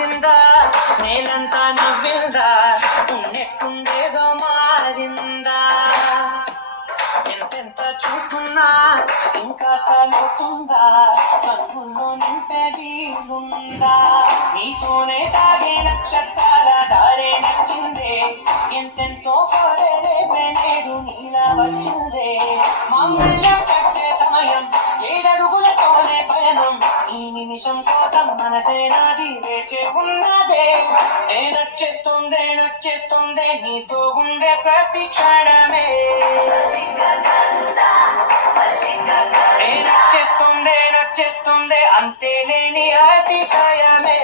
అందిందా నేలంతా నవ్విందా ఉన్నట్టుండేదో మారిందా ఎంతెంత చూస్తున్నా ఇంకా తగ్గుతుందా కన్నుల్లో నింపే వీలుందా నీతోనే సాగే నక్షత్రాల దారే నచ్చిందే ఎంతెంతో కోరే రేపే నేడు నీలా వచ్చిందే మామూల్యం కట్టే సమయం ఏడడుగులతోనే పయనం ఈ నిమిషం కోసం మనసే నాది వేచే ఉన్నదే నచ్చేస్తుందే నచ్చేస్తుందే నీతో ఉండే ప్రతి క్షణమే నచ్చేస్తుందే నచ్చేస్తుందే అంతే లేని అతిశయమే